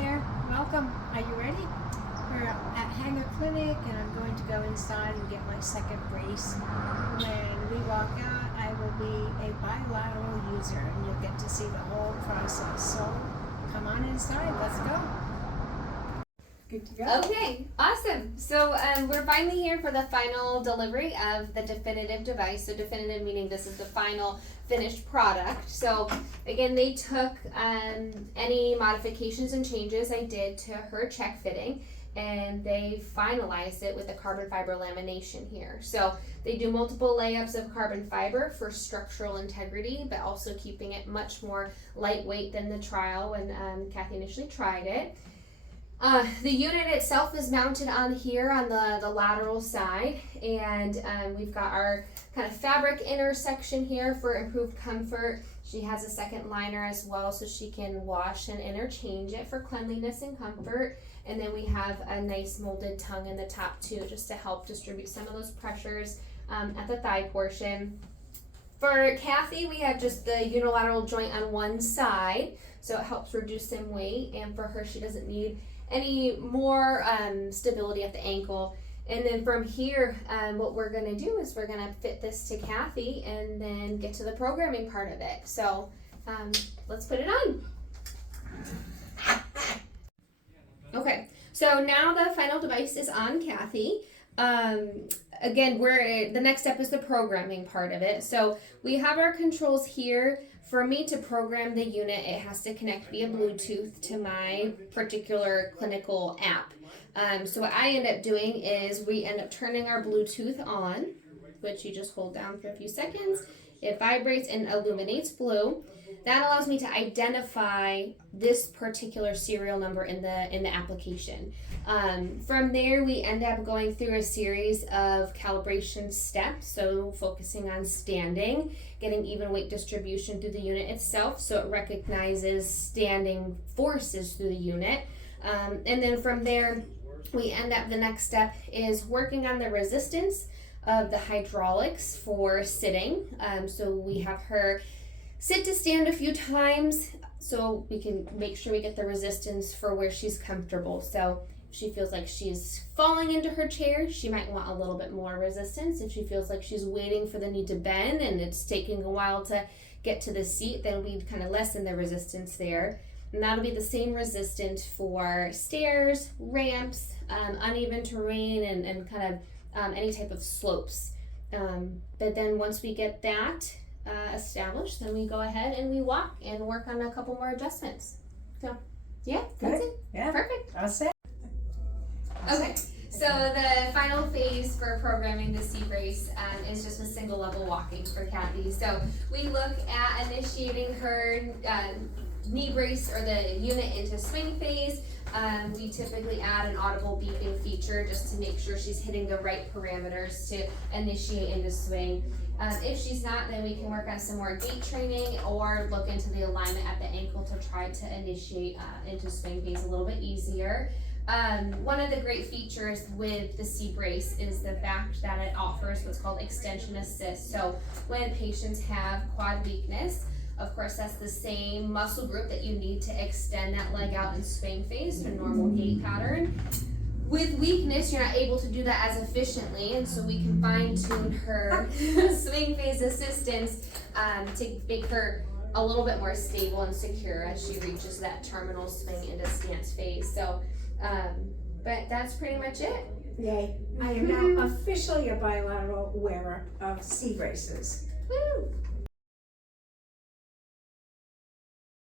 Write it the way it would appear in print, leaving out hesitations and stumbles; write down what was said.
there, welcome. Are you ready? We're at Hanger Clinic and I'm going to go inside and get my second brace. When we walk out, I will be a bilateral user and you'll get to see the whole process. So come on inside, let's go. Good to go. Okay, awesome. So we're finally here for the final delivery of the definitive device. So definitive meaning this is the final finished product. So again, they took any modifications and changes I did to her check fitting and they finalized it with the carbon fiber lamination here. So they do multiple layups of carbon fiber for structural integrity, but also keeping it much more lightweight than the trial when Kathy initially tried it. The unit itself is mounted on here on the lateral side, and we've got our kind of fabric intersection here for improved comfort. She has a second liner as well, so she can wash and interchange it for cleanliness and comfort. And then we have a nice molded tongue in the top too, just to help distribute some of those pressures at the thigh portion. For Kathy, we have just the unilateral joint on one side, so it helps reduce some weight, and for her, she doesn't need any more stability at the ankle. And then from here, what we're going to do is we're going to fit this to Kathy and then get to the programming part of it. So let's put it on. Okay, so now the final device is on Kathy. Again, the next step is the programming part of it. So we have our controls here. For me to program the unit, it has to connect via Bluetooth to my particular clinical app. So what I end up doing is we end up turning our Bluetooth on, which you just hold down for a few seconds. It vibrates and illuminates blue. That allows me to identify this particular serial number in the application. From there, we end up going through a series of calibration steps, so focusing on standing, getting even weight distribution through the unit itself, so it recognizes standing forces through the unit. And then from there, we end up, the next step is working on the resistance of the hydraulics for sitting. So we have her sit to stand a few times so we can make sure we get the resistance for where she's comfortable. So if she feels like she's falling into her chair, she might want a little bit more resistance. If she feels like she's waiting for the knee to bend and it's taking a while to get to the seat, then we kind of lessen the resistance there. And that'll be the same resistance for stairs, ramps, uneven terrain, and kind of any type of slopes. But then once we get that established, then we go ahead and we walk and work on a couple more adjustments. So yeah, that's it. Yeah, perfect. That's it. Okay, so the final phase for programming the C-brace is just a single level walking for Kathy. So we look at initiating her knee brace or the unit into swing phase. We typically add an audible beeping feature just to make sure she's hitting the right parameters to initiate into swing. If she's not, then we can work on some more gait training or look into the alignment at the ankle to try to initiate into swing phase a little bit easier. One of the great features with the C-brace is the fact that it offers what's called extension assist. So when patients have quad weakness, of course, that's the same muscle group that you need to extend that leg out in swing phase to normal gait pattern. With weakness, you're not able to do that as efficiently, and so we can fine-tune her swing phase assistance to make her a little bit more stable and secure as she reaches that terminal swing into stance phase. So, but that's pretty much it. Yay. I am now officially a bilateral wearer of C-braces. Woo!